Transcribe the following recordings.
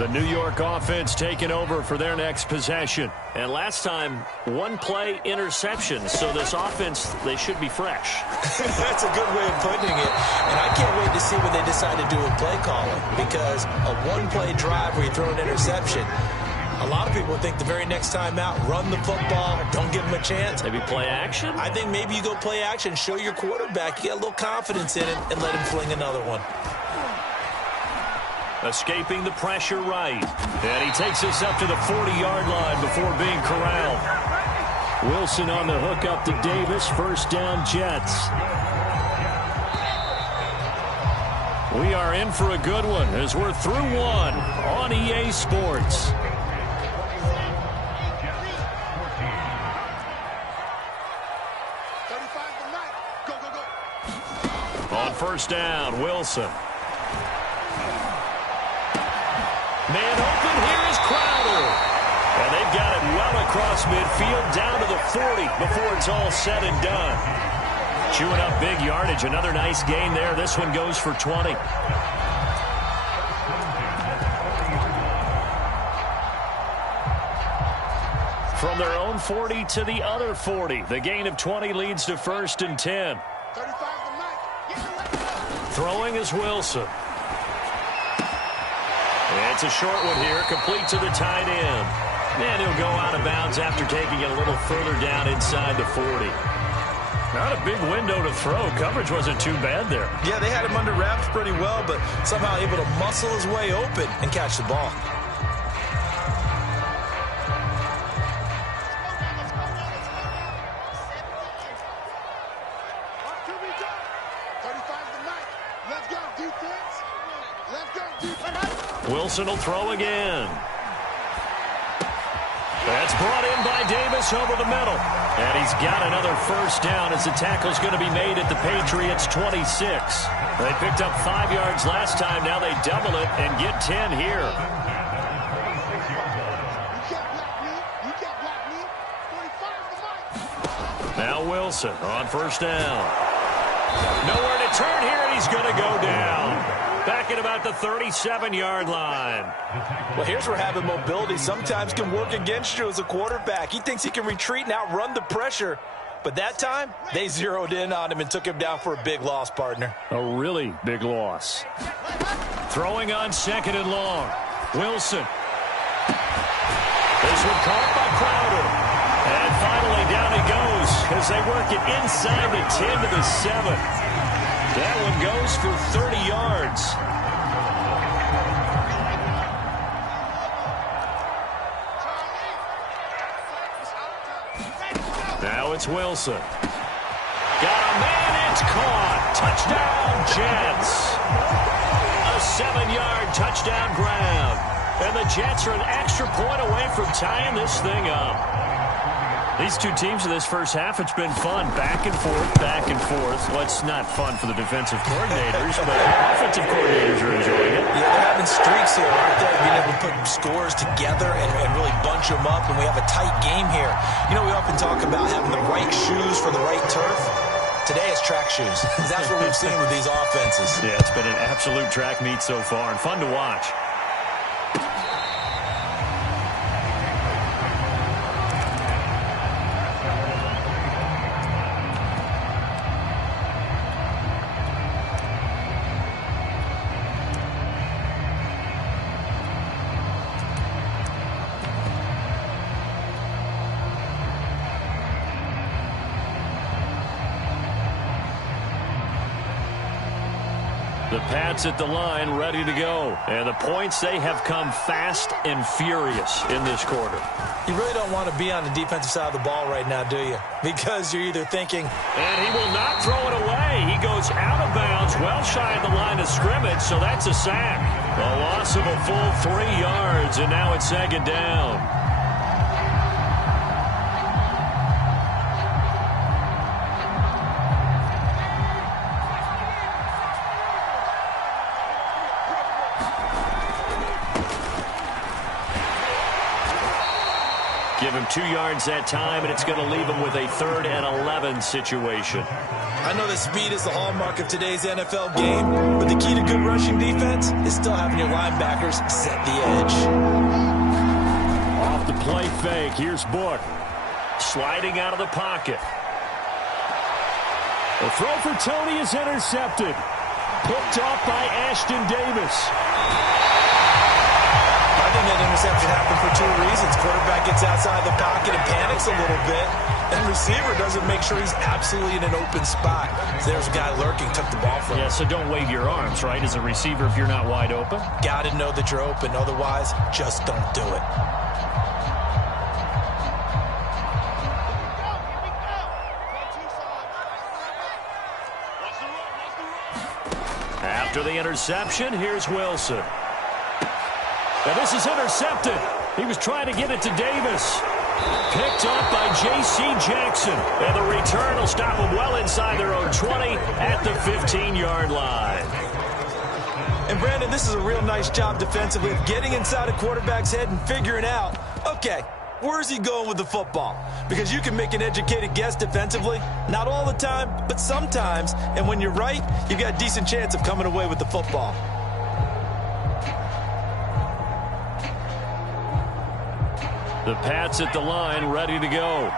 The New York offense taking over for their next possession. And last time, one-play interception. So this offense, they should be fresh. That's a good way of putting it. And I can't wait to see what they decide to do with play calling. Because a one-play drive where you throw an interception, a lot of people think the very next time out, run the football, don't give them a chance. Maybe play action? I think maybe you go play action, show your quarterback, you get a little confidence in it, and let him fling another one. Escaping the pressure right. And he takes us up to the 40-yard line before being corralled. Wilson on the hook up to Davis. First down, Jets. We are in for a good one as we're through one on EA Sports. On first down, Wilson. Man open, here is Crowder. And they've got it well across midfield, down to the 40 before it's all said and done. Chewing up big yardage, another nice gain there. This one goes for 20. From their own 40 to the other 40. The gain of 20 leads to first and 10. Throwing is Wilson. It's a short one here, complete to the tight end. And he'll go out of bounds after taking it a little further down inside the 40. Not a big window to throw. Coverage wasn't too bad there. Yeah, they had him under wraps pretty well, but somehow able to muscle his way open and catch the ball. Wilson will throw again. That's brought in by Davis over the middle. And he's got another first down as the tackle's going to be made at the Patriots' 26. They picked up 5 yards last time. Now they double it and get 10 here. Now Wilson on first down. Nowhere to turn here, and he's going to go down. Back at about the 37-yard line. Well, here's where having mobility sometimes can work against you as a quarterback. He thinks he can retreat and outrun the pressure. But that time, they zeroed in on him and took him down for a big loss, partner. A really big loss. Throwing on second and long. Wilson. This one caught by Crowder. And finally down he goes as they work it inside the 10 to the 7. That one goes for 30 yards. Now it's Wilson. Got a man, it's caught. Touchdown, Jets. A 7-yard touchdown grab. And the Jets are an extra point away from tying this thing up. These two teams in this first half, it's been fun. Back and forth, back and forth. Well, it's not fun for the defensive coordinators, but the offensive coordinators are enjoying it. Yeah, they're having streaks here, aren't they? Being able to put scores together and really bunch them up, and we have a tight game here. You know, we often talk about having the right shoes for the right turf. Today it's track shoes. That's what we've seen with these offenses. Yeah, it's been an absolute track meet so far, and fun to watch. The Pats at the line, ready to go. And the points, they have come fast and furious in this quarter. You really don't want to be on the defensive side of the ball right now, do you? Because you're either thinking... And he will not throw it away. He goes out of bounds, well shy of the line of scrimmage, so that's a sack. A loss of a full 3 yards, and now it's second down. Give him 2 yards that time, and it's going to leave him with a 3rd and 11 situation. I know that speed is the hallmark of today's NFL game, but the key to good rushing defense is still having your linebackers set the edge. Off the play fake, here's Book. Sliding out of the pocket. The throw for Tony is intercepted. Picked off by Ashton Davis. I think that interception happened for 2 reasons. Quarterback gets outside the pocket and panics a little bit, and receiver doesn't make sure he's absolutely in an open spot. So there's a guy lurking, took the ball from him. Yeah, so don't wave your arms, right, as a receiver if you're not wide open. Got to know that you're open. Otherwise, just don't do it. After the interception, here's Wilson. And this is intercepted. He was trying to get it to Davis. Picked off by J.C. Jackson. And the return will stop them well inside their own 20 at the 15-yard line. And, Brandon, this is a real nice job defensively of getting inside a quarterback's head and figuring out, okay, where's he going with the football? Because you can make an educated guess defensively. Not all the time, but sometimes. And when you're right, you've got a decent chance of coming away with the football. The Pats at the line, ready to go.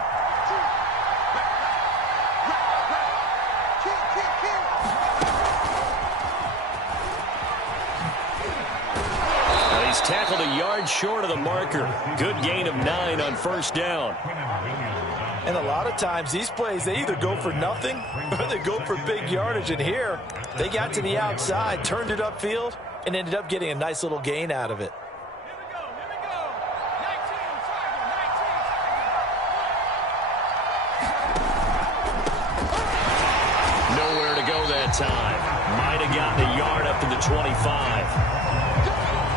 And he's tackled a yard short of the marker. Good gain of 9 on 1st down. And a lot of times these plays, they either go for nothing or they go for big yardage. And here, they got to the outside, turned it upfield, and ended up getting a nice little gain out of it. Nowhere to go that time. Might have gotten a yard up to the 25.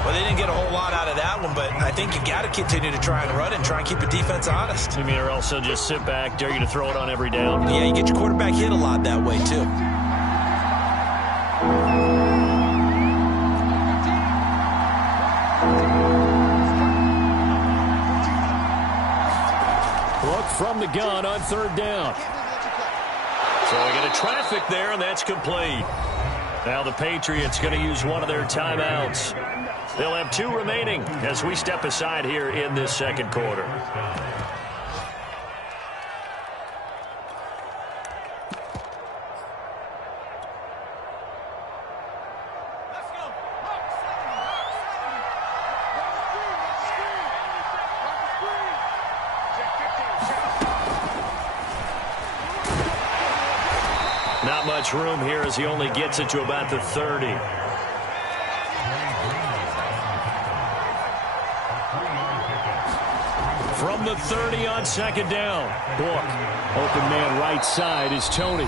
Well, they didn't get a whole lot out of that one, but I think you got to continue to try and run and try and keep the defense honest. You mean, or else they'll just sit back, dare you to throw it on every down? Yeah, you get your quarterback hit a lot that way, too. Look from the gun on 3rd down. So we get a traffic there, and that's complete. Now the Patriots going to use one of their timeouts. They'll have 2 remaining as we step aside here in this 2nd quarter. Not much room here as he only gets it to about the 30. From the 30 on 2nd down. Book. Open man right side is Tony.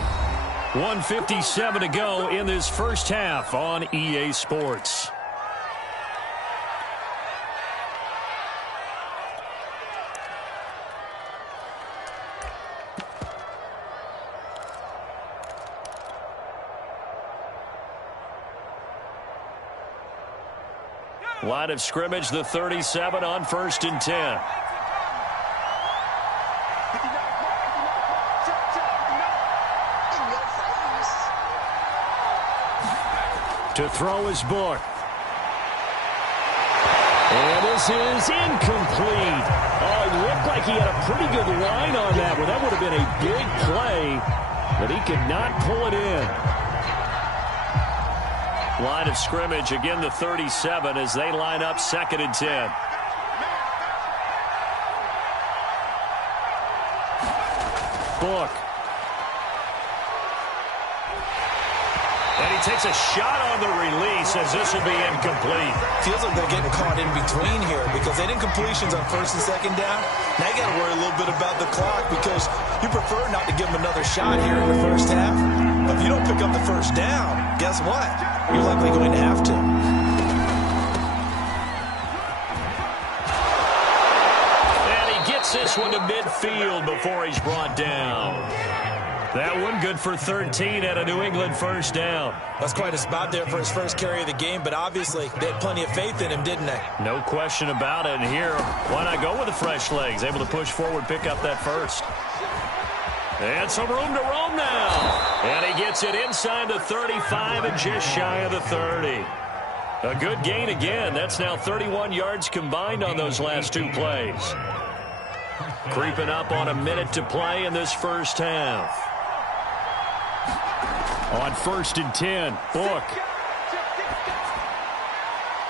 1:57 to go in this first half on EA Sports. Line of scrimmage, the 37 on 1st and 10. To throw his Book. And this is incomplete. Oh, it looked like he had a pretty good line on that one. That would have been a big play, but he could not pull it in. Line of scrimmage, again the 37 as they line up 2nd and 10. Book. And he takes a shot on the release as this will be incomplete. Feels like they're getting caught in between here because they didn't completions on 1st and 2nd down. Now you got to worry a little bit about the clock because you prefer not to give them another shot here in the first half. But if you don't pick up the 1st down, guess what? You're likely going to have to. And he gets this one to midfield before he's brought down. That one good for 13 at a New England first down. That's quite a spot there for his first carry of the game, but obviously they had plenty of faith in him, didn't they? No question about it. And here, why not go with the fresh legs? Able to push forward, pick up that first. And some room to roam now. And he gets it inside the 35 and just shy of the 30. A good gain again. That's now 31 yards combined on those last two plays. Creeping up on a minute to play in this first half. On 1st and 10, Book.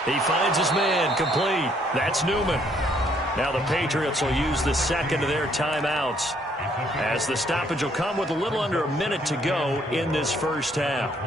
He finds his man, complete. That's Newman. Now the Patriots will use the second of their timeouts, as the stoppage will come with a little under a minute to go in this first half.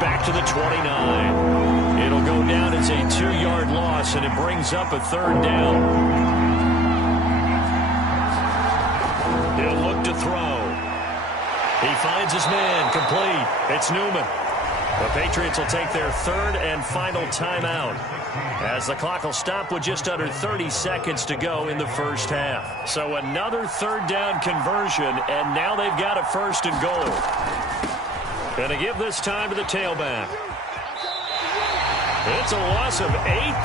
Back to the 29. It'll go down as a 2-yard loss, and it brings up a 3rd down. He'll look to throw. He finds his man, complete. It's Newman. The Patriots will take their 3rd and final timeout, as the clock will stop with just under 30 seconds to go in the first half. So another 3rd down conversion, and now they've got a 1st and goal. Going to give this time to the tailback. It's a loss of 8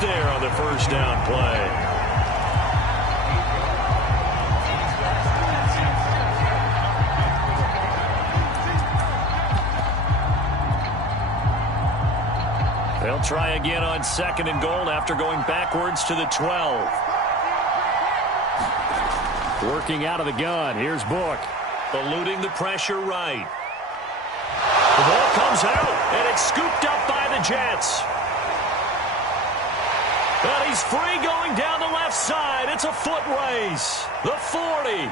there on the first down play. They'll try again on 2nd and goal after going backwards to the 12. Working out of the gun. Here's Book. Eluding the pressure right. The ball comes out, and it's scooped up by the Jets. And he's free going down the left side. It's a foot race. The 40,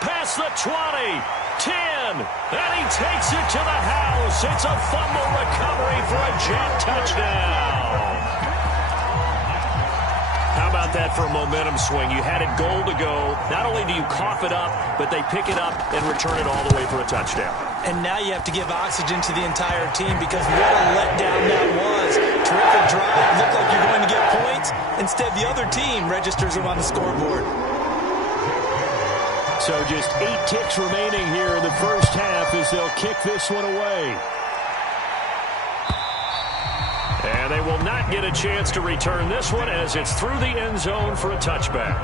past the 20, 10, and he takes it to the house. It's a fumble recovery for a Jet touchdown. How about that for a momentum swing? You had it goal to go. Not only do you cough it up, but they pick it up and return it all the way for a touchdown. And now you have to give oxygen to the entire team, because what a letdown that was. Terrific drive. Looked like you're going to get points. Instead, the other team registers them on the scoreboard. So just 8 ticks remaining here in the first half as they'll kick this one away. And they will not get a chance to return this one, as it's through the end zone for a touchback.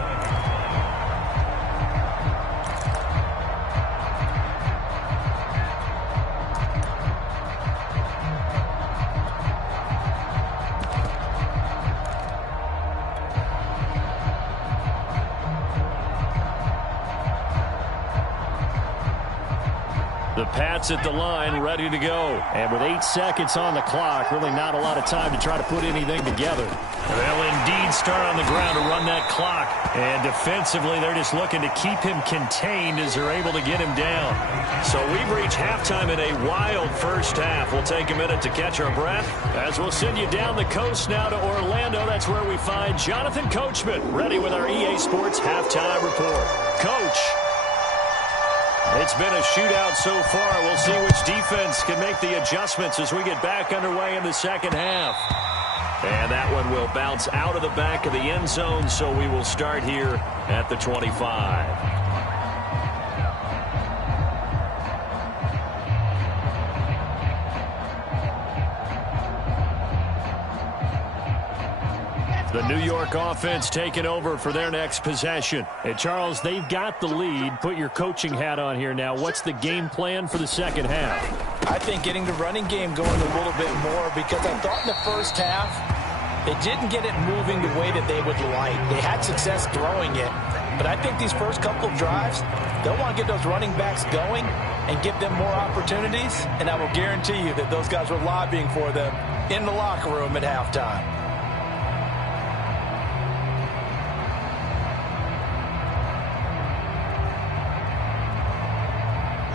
The Pats at the line, ready to go. And with 8 seconds on the clock, really not a lot of time to try to put anything together. They'll indeed start on the ground to run that clock. And defensively, they're just looking to keep him contained as they're able to get him down. So we've reached halftime in a wild first half. We'll take a minute to catch our breath, as we'll send you down the coast now to Orlando. That's where we find Jonathan Coachman, ready with our EA Sports halftime report. Coach. It's been a shootout so far. We'll see which defense can make the adjustments as we get back underway in the second half. And that one will bounce out of the back of the end zone, so we will start here at the 25. The New York offense taking over for their next possession. And, Charles, they've got the lead. Put your coaching hat on here now. What's the game plan for the second half? I think getting the running game going a little bit more, because I thought in the first half they didn't get it moving the way that they would like. They had success throwing it, but I think these first couple of drives, they'll want to get those running backs going and give them more opportunities, and I will guarantee you that those guys were lobbying for them in the locker room at halftime.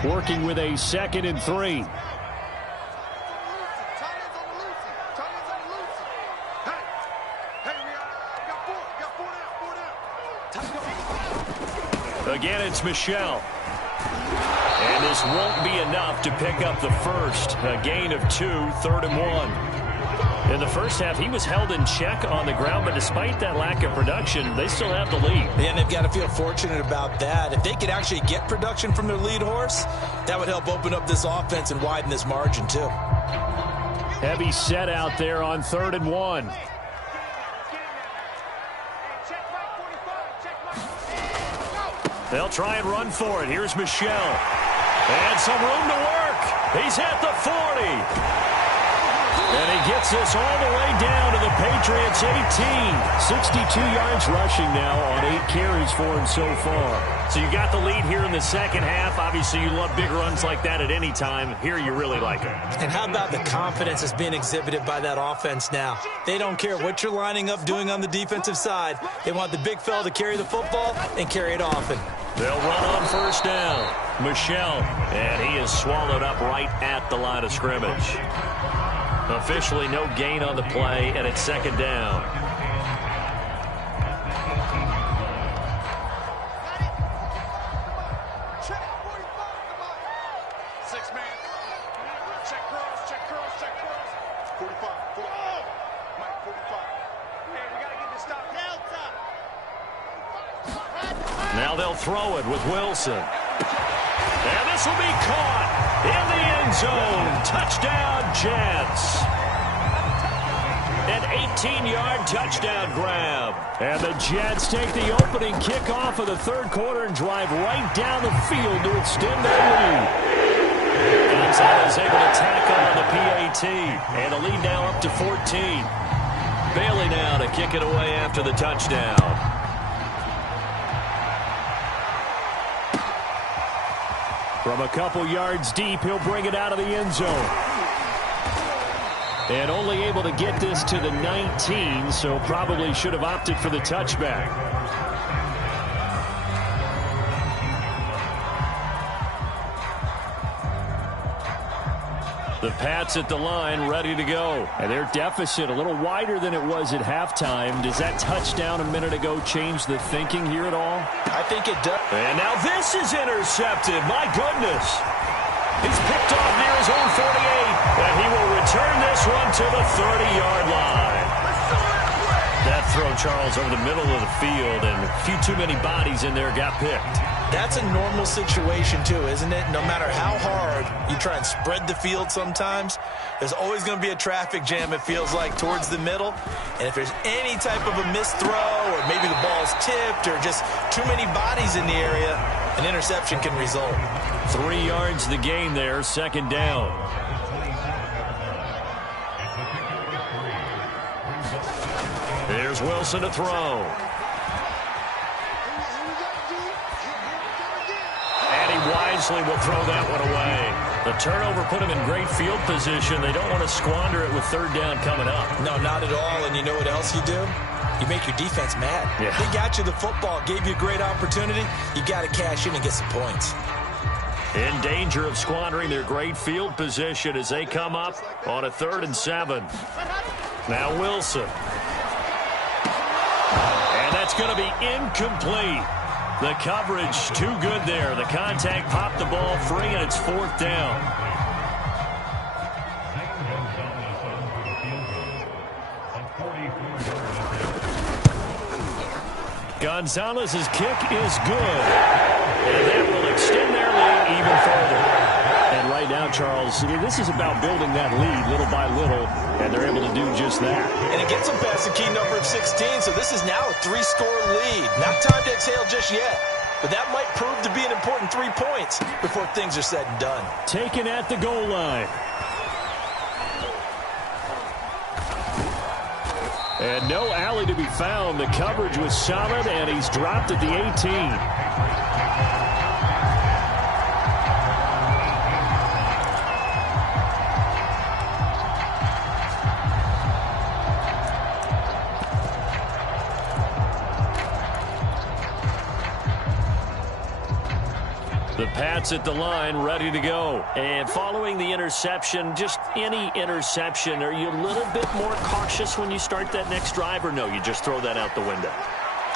Working with a 2nd and 3. Again, it's Michel. And this won't be enough to pick up the first. A gain of 2, 3rd and 1. In the first half, he was held in check on the ground, but despite that lack of production, they still have the lead. And they've got to feel fortunate about that. If they could actually get production from their lead horse, that would help open up this offense and widen this margin, too. Heavy set out there on 3rd and 1. They'll try and run for it. Here's Michel. And some room to work. He's at the 40. And he gets this all the way down to the Patriots' 18. 62 yards rushing now on 8 carries for him so far. So you got the lead here in the second half. Obviously, you love big runs like that at any time. Here, you really like it. And how about the confidence that's being exhibited by that offense now? They don't care what you're lining up doing on the defensive side. They want the big fella to carry the football and carry it often. They'll run on first down. Michel, and he is swallowed up right at the line of scrimmage. Officially no gain on the play, and it's 2nd down. Now they'll throw it with Wilson. And this will be caught in the end zone. Touchdown, Jets. An 18-yard touchdown grab. And the Jets take the opening kickoff of the 3rd quarter and drive right down the field to extend their lead. Gonzalez able to tack on the PAT. And the lead now up to 14. Bailey now to kick it away after the touchdown. From a couple yards deep, he'll bring it out of the end zone. And only able to get this to the 19, so probably should have opted for the touchback. The Pats at the line, ready to go. And their deficit a little wider than it was at halftime. Does that touchdown a minute ago change the thinking here at all? I think it does. And now this is intercepted. My goodness. He's picked off near his own 48. And he will return this one to the 30-yard line. That throw, Charles, over the middle of the field, and a few too many bodies in there got picked. That's a normal situation, too, isn't it? No matter how hard you try and spread the field sometimes, there's always going to be a traffic jam, it feels like, towards the middle. And if there's any type of a missed throw, or maybe the ball's tipped, or just too many bodies in the area, an interception can result. 3 yards the gain there, 2nd down. Here's Wilson to throw. Wisely will throw that one away. The turnover put him in great field position. They don't want to squander it with 3rd down coming up. No, not at all. And you know what else you do? You make your defense mad. Yeah. They got you the football, gave you a great opportunity. You got to cash in and get some points. In danger of squandering their great field position as they come up on a 3rd and 7. Now Wilson. And that's going to be incomplete. The coverage too good there. The contact popped the ball free, and it's 4th down. Gonzalez's kick is good. And that will extend their lead even further. And right now, Charles, this is about building that lead little by little, and they're able to do just that. And it gets them past the key number of 16, so this is now a 3-score lead. Not time to exhale just yet, but that might prove to be an important 3 points before things are said and done. Taken at the goal line. And no alley to be found. The coverage was solid, and he's dropped at the 18. The Pats at the line, ready to go. And following the interception, just any interception, are you a little bit more cautious when you start that next drive, or no, you just throw that out the window?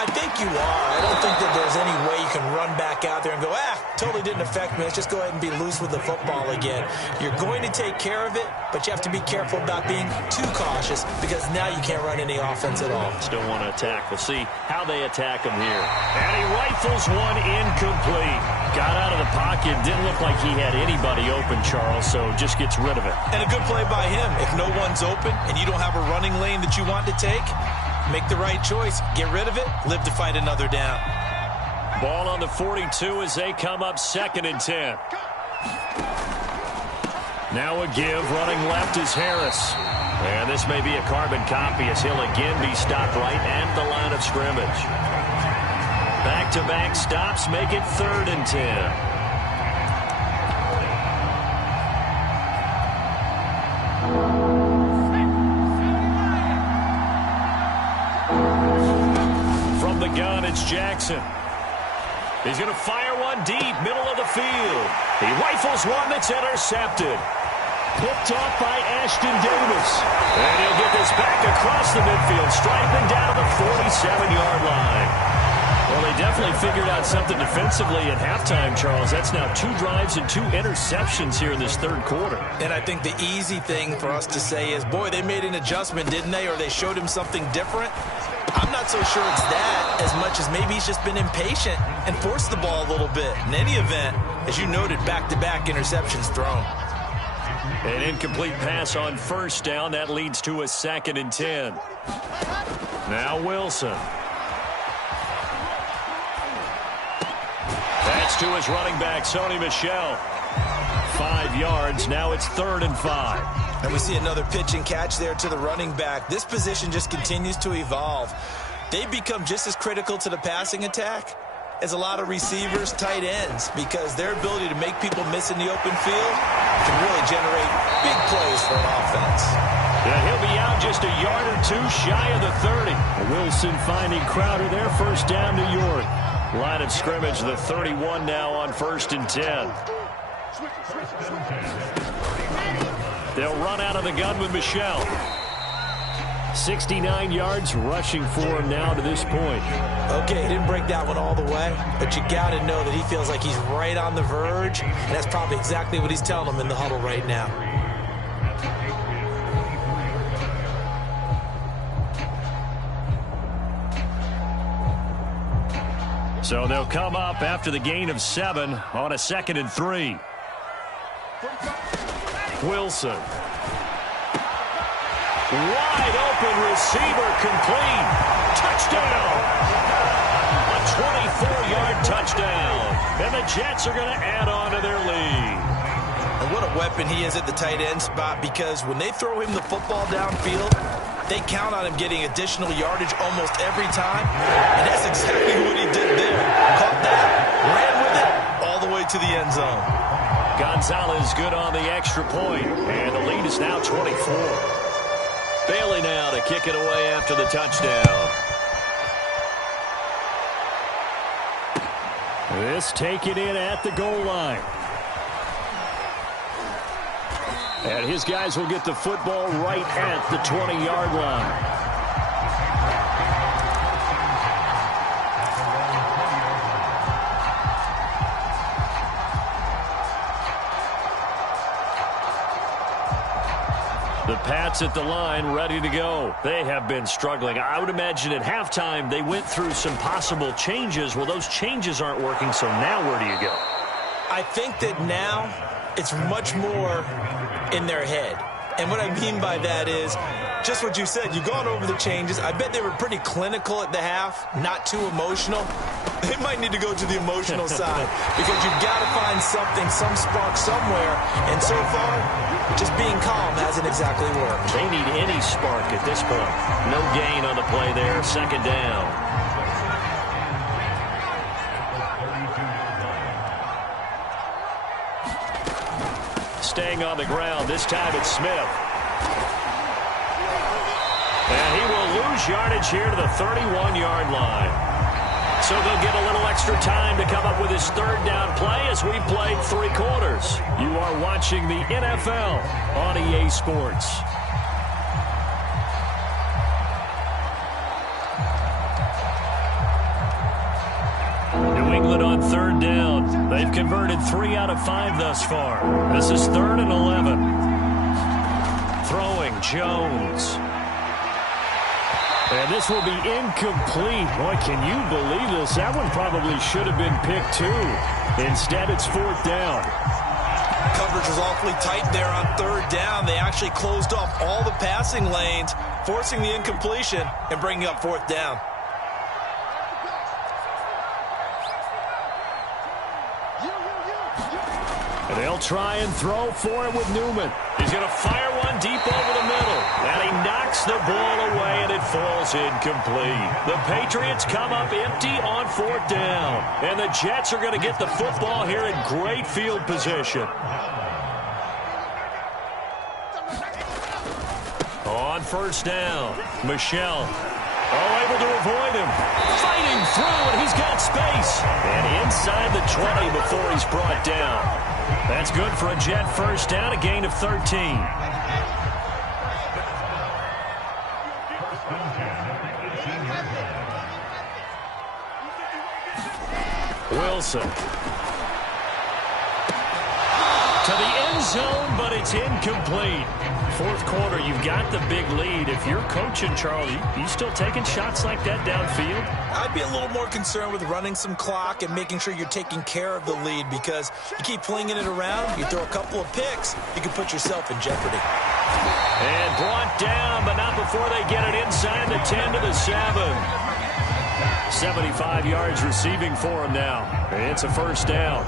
I think you are. I don't think that there's any way you can run back out there and go, totally didn't affect me. Let's just go ahead and be loose with the football again. You're going to take care of it, but you have to be careful about being too cautious because now you can't run any offense at all. Still want to attack. We'll see how they attack him here. And he rifles one incomplete. Got out of the pocket. Didn't look like he had anybody open, Charles, so just gets rid of it. And a good play by him. If no one's open and you don't have a running lane that you want to take, make the right choice. Get rid of it. Live to fight another down. Ball on the 42 as they come up 2nd and 10. Now a give. Running left is Harris. And this may be a carbon copy as he'll again be stopped right at the line of scrimmage. Back-to-back stops make it 3rd and 10. Gun, it's Jackson. He's going to fire one deep, middle of the field. He rifles one that's intercepted. Picked off by Ashton Davis. And he'll get this back across the midfield, striping down to the 47-yard line. Well, they definitely figured out something defensively at halftime, Charles. That's now 2 drives and 2 interceptions here in this 3rd quarter. And I think the easy thing for us to say is, boy, they made an adjustment, didn't they? Or they showed him something different. I'm not so sure it's that as much as maybe he's just been impatient and forced the ball a little bit. In any event, as you noted, back-to-back interceptions thrown. An incomplete pass on 1st down. That leads to a 2nd and 10. Now Wilson. That's to his running back, Sony Michel. 5 yards. Now it's 3rd and 5. And we see another pitch and catch there to the running back. This position just continues to evolve. They become just as critical to the passing attack as a lot of receivers, tight ends, because their ability to make people miss in the open field can really generate big plays for an offense. Yeah, he'll be out just a yard or 2 shy of the 30. Wilson finding Crowder there, 1st down New York. Line of scrimmage, the 31 now on 1st and 10. They'll run out of the gun with Michel. 69 yards rushing for him now to this point. Okay, he didn't break that one all the way, but you got to know that he feels like he's right on the verge, and that's probably exactly what he's telling them in the huddle right now. So they'll come up after the gain of 7 on a 2nd and 3. Wilson. Wide open receiver complete. Touchdown. A 24-yard touchdown. And the Jets are going to add on to their lead. And what a weapon he is at the tight end spot, because when they throw him the football downfield, they count on him getting additional yardage almost every time. And that's exactly what he did there. Caught that, ran with it, all the way to the end zone. Gonzalez good on the extra point, and the lead is now 24. Bailey now to kick it away after the touchdown. This taken in at the goal line. And his guys will get the football right at the 20-yard line. The Pats at the line, ready to go. They have been struggling. I would imagine at halftime they went through some possible changes. Well, those changes aren't working, so now where do you go? I think that now it's much more in their head. And what I mean by that is just what you said. You've gone over the changes. I bet they were pretty clinical at the half, not too emotional. They might need to go to the emotional side because you've got to find something, some spark somewhere. And so far, just being calm hasn't exactly worked. They need any spark at this point. No gain on the play there. 2nd down. Staying on the ground. This time it's Smith. And he will lose yardage here to the 31-yard line. So they'll get a little extra time to come up with his 3rd down play as we played 3 quarters. You are watching the NFL on EA Sports. England on third down. They've converted 3 out of 5 thus far. This is 3rd and 11. Throwing Jones. And this will be incomplete. Boy, can you believe this? That one probably should have been picked too. Instead, it's 4th down. Coverage was awfully tight there on 3rd down. They actually closed off all the passing lanes, forcing the incompletion and bringing up 4th down. And they'll try and throw for it with Newman. He's going to fire one deep over the middle. And he knocks the ball away, and it falls incomplete. The Patriots come up empty on 4th down. And the Jets are going to get the football here in great field position. On 1st down, Michel. Able to avoid him. Fighting through, and he's got space. And inside the 20 before he's brought down. That's good for a Jet 1st down, a gain of 13. Wilson. To the end zone, but it's incomplete. 4th quarter, you've got the big lead. If you're coaching, Charles, you still taking shots like that downfield? I'd be a little more concerned with running some clock and making sure you're taking care of the lead, because you keep flinging it around, you throw a couple of picks, you can put yourself in jeopardy. And brought down, but not before they get it inside the 10 to the 7. 75 yards receiving for him now. It's a 1st down.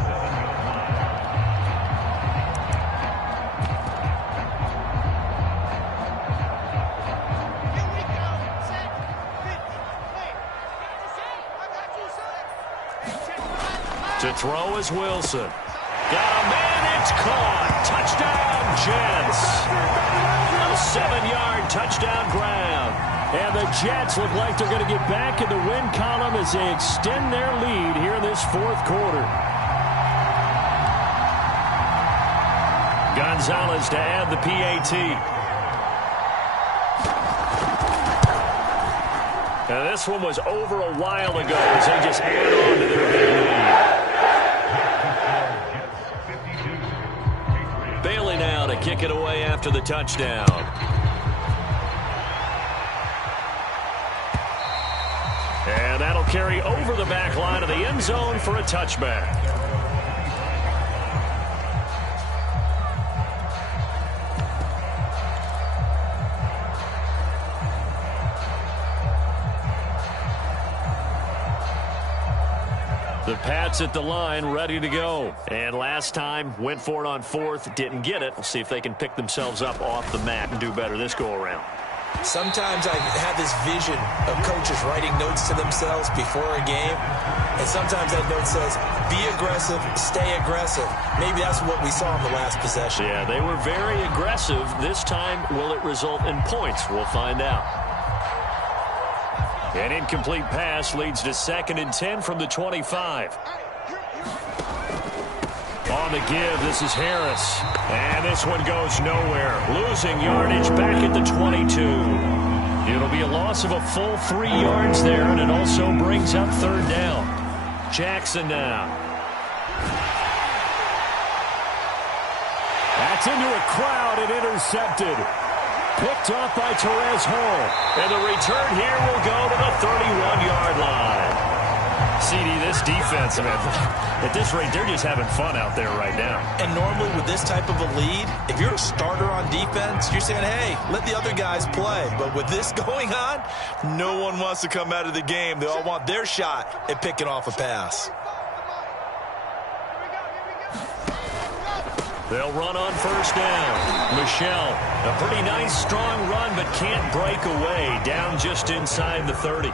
To throw is Wilson. Got a man, it's caught. Touchdown, Jets. A 7-yard touchdown grab. And the Jets look like they're going to get back in the win column as they extend their lead here in this 4th quarter. Gonzalez to add the PAT. Now this one was over a while ago as they just add on to their big lead. Bailey now to kick it away after the touchdown. And that'll carry over the back line of the end zone for a touchback. The Pats at the line, ready to go. And last time, went for it on 4th, didn't get it. We'll see if they can pick themselves up off the mat and do better this go-around. Sometimes I have this vision of coaches writing notes to themselves before a game, and sometimes that note says, be aggressive, stay aggressive. Maybe that's what we saw in the last possession. Yeah, they were very aggressive. This time, will it result in points? We'll find out. An incomplete pass leads to 2nd and 10 from the 25. On the give, this is Harris. And this one goes nowhere. Losing yardage back at the 22. It'll be a loss of a full 3 yards there, and it also brings up 3rd down. Jackson now. That's into a crowd and intercepted. Picked off by Therese Hall. And the return here will go to the 31-yard line. CD, this defense, man, at this rate, they're just having fun out there right now. And normally with this type of a lead, if you're a starter on defense, you're saying, hey, let the other guys play. But with this going on, no one wants to come out of the game. They all want their shot at picking off a pass. They'll run on 1st down. Michel, a pretty nice, strong run, but can't break away. Down just inside the 30.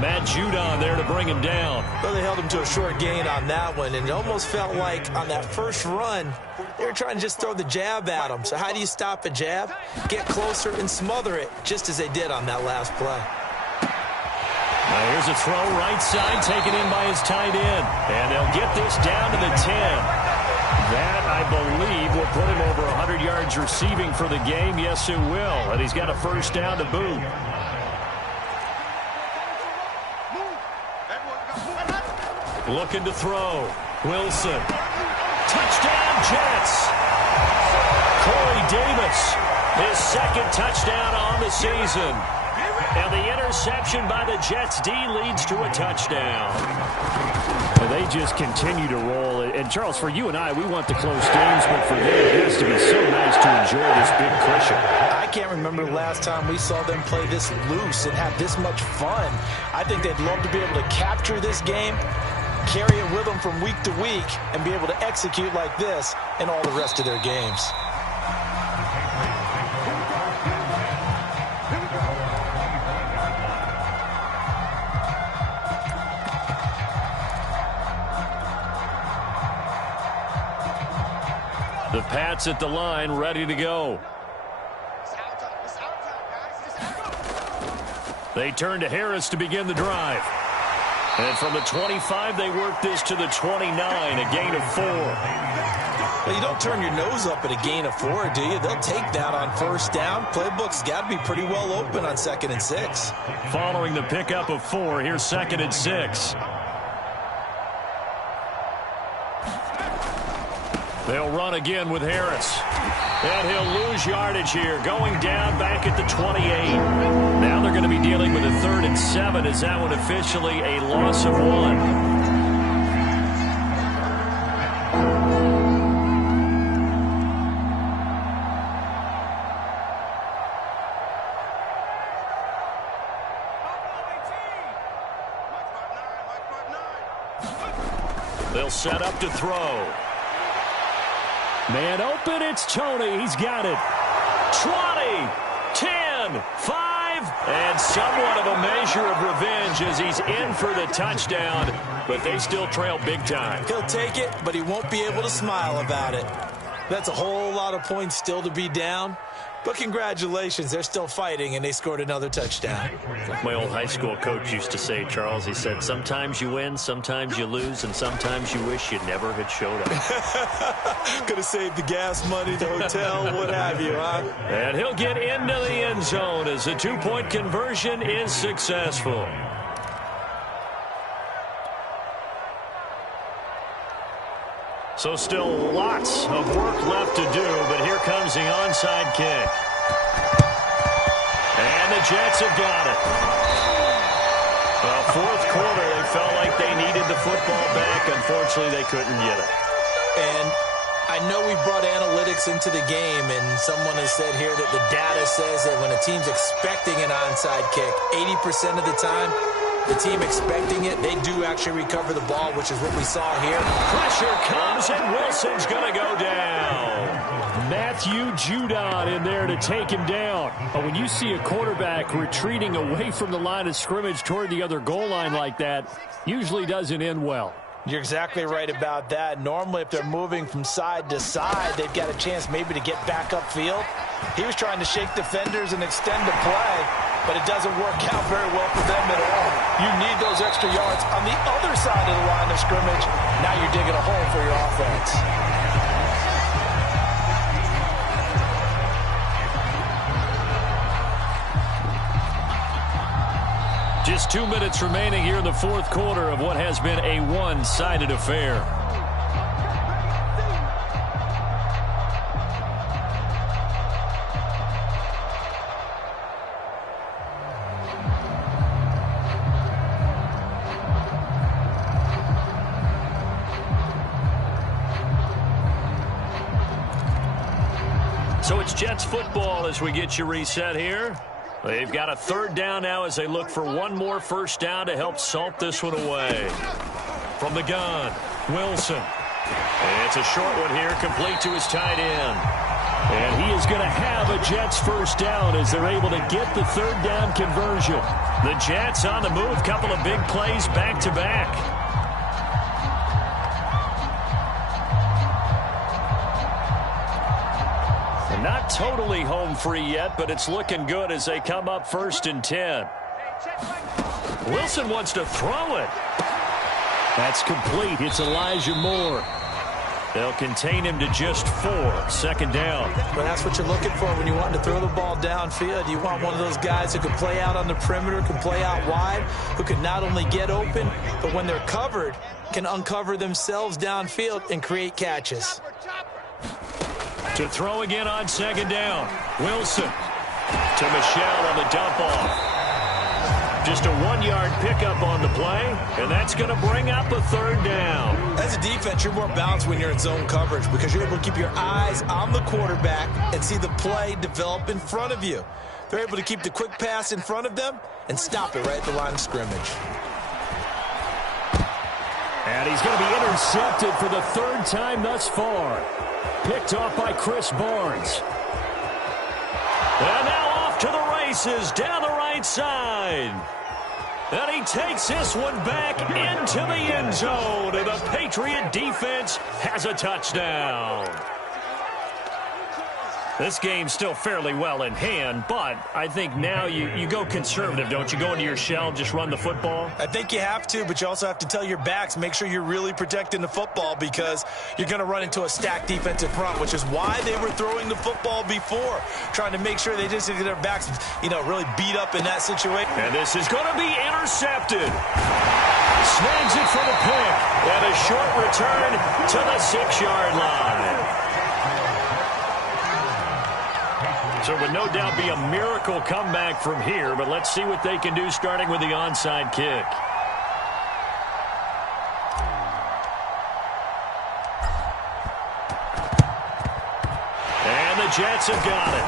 Matt Judon there to bring him down. Well, they held him to a short gain on that one, and it almost felt like on that first run, they were trying to just throw the jab at him. So how do you stop a jab? Get closer and smother it, just as they did on that last play. Now here's a throw right side, taken in by his tight end. And they'll get this down to the 10. That, I believe, will put him over 100 yards receiving for the game. Yes, it will. And he's got a 1st down to boot. Looking to throw. Wilson. Touchdown, Jets. Corey Davis, his second touchdown on the season. And the interception by the Jets D leads to a touchdown. And they just continue to roll. And, Charles, for you and I, we want the close games, but for them, it has to be so nice to enjoy this big cushion. I can't remember the last time we saw them play this loose and have this much fun. I think they'd love to be able to capture this game, carry it with them from week to week, and be able to execute like this in all the rest of their games. The Pats at the line, ready to go. They turn to Harris to begin the drive. And from the 25, they work this to the 29, a gain of 4. Well, you don't turn your nose up at a gain of 4, do you? They'll take that on first down. Playbook's got to be pretty well open on 2nd and 6. Following the pickup of 4, here's 2nd and 6. They'll run again with Harris. And he'll lose yardage here, going down back at the 28. Now they're going to be dealing with a 3rd and 7. Is that one officially a loss of 1? They'll set up to throw. Man open, it's Tony. He's got it. 20, 10, 5, and somewhat of a measure of revenge as he's in for the touchdown, but they still trail big time. He'll take it, but he won't be able to smile about it. That's a whole lot of points still to be down. But congratulations, they're still fighting, and they scored another touchdown. Like my old high school coach used to say, Charles, he said, sometimes you win, sometimes you lose, and sometimes you wish you never had showed up. Could have saved the gas money, the hotel, what have you, huh? And he'll get into the end zone as the 2-point conversion is successful. So still lots of work left to do, but here comes the onside kick. And the Jets have got it. Well, fourth quarter, they felt like they needed the football back. Unfortunately, they couldn't get it. And I know we brought analytics into the game, and someone has said here that the data says that when a team's expecting an onside kick, 80% of the time, the team expecting it, they do actually recover the ball, which is what we saw here. Pressure comes, and Wilson's going to go down. Matthew Judon in there to take him down. But when you see a quarterback retreating away from the line of scrimmage toward the other goal line like that, usually doesn't end well. You're exactly right about that. Normally, if they're moving from side to side, they've got a chance maybe to get back upfield. He was trying to shake defenders and extend the play, but it doesn't work out very well for them at all. You need those extra yards on the other side of the line of scrimmage. Now you're digging a hole for your offense. Just 2 minutes remaining here in the fourth quarter of what has been a one-sided affair. So it's Jets football as we get you reset here. They've got a 3rd down now as they look for one more first down to help salt this one away. From the gun, Wilson. And it's a short one here, complete to his tight end. And he is going to have a Jets first down as they're able to get the 3rd down conversion. The Jets on the move, couple of big plays back-to-back. Not totally home free yet, but it's looking good as they come up 1st and 10. Wilson wants to throw it. That's complete. It's Elijah Moore. They'll contain him to just 4. Second down. But that's what you're looking for when you want to throw the ball downfield. You want one of those guys who can play out on the perimeter, can play out wide, who can not only get open, but when they're covered, can uncover themselves downfield and create catches. To throw again on second down. Wilson to Michelle on the dump off. Just a 1-yard pickup on the play, and that's going to bring up a third down. As a defense, you're more balanced when you're in zone coverage because you're able to keep your eyes on the quarterback and see the play develop in front of you. They're able to keep the quick pass in front of them and stop it right at the line of scrimmage. And he's going to be intercepted for the 3rd time thus far. Picked off by Chris Barnes. And now off to the races down the right side. And he takes this one back into the end zone. And the Patriot defense has a touchdown. This game's still fairly well in hand, but I think now you go conservative, don't you? Go into your shell, just run the football? I think you have to, but you also have to tell your backs, make sure you're really protecting the football because you're going to run into a stacked defensive front, which is why they were throwing the football before, trying to make sure they just get their backs, really beat up in that situation. And this is going to be intercepted. Snags it for the pick, and a short return to the 6-yard line. So it would no doubt be a miracle comeback from here, but let's see what they can do starting with the onside kick. And the Jets have got it.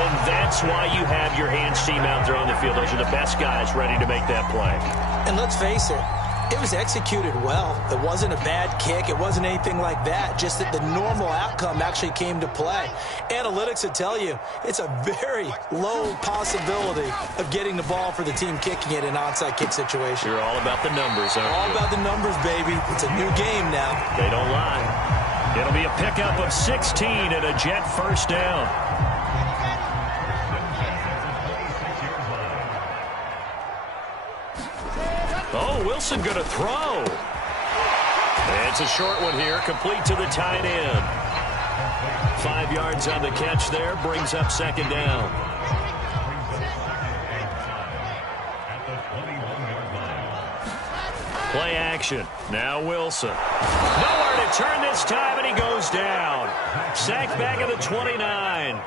And that's why you have your hands team out there on the field. Those are the best guys ready to make that play. And let's face it, it was executed well. It wasn't a bad kick. It wasn't anything like that. Just that the normal outcome actually came to play. Analytics will tell you it's a very low possibility of getting the ball for the team kicking it in an onside kick situation. You're all about the numbers, aren't you? All about the numbers, baby. It's a new game now. They don't lie. It'll be a pickup of 16 and a Jet first down. Oh, Wilson going to throw. It's a short one here, complete to the tight end. 5 yards on the catch there, brings up second down. Play action. Now Wilson. Nowhere to turn this time, and he goes down. Sacked back at the 29.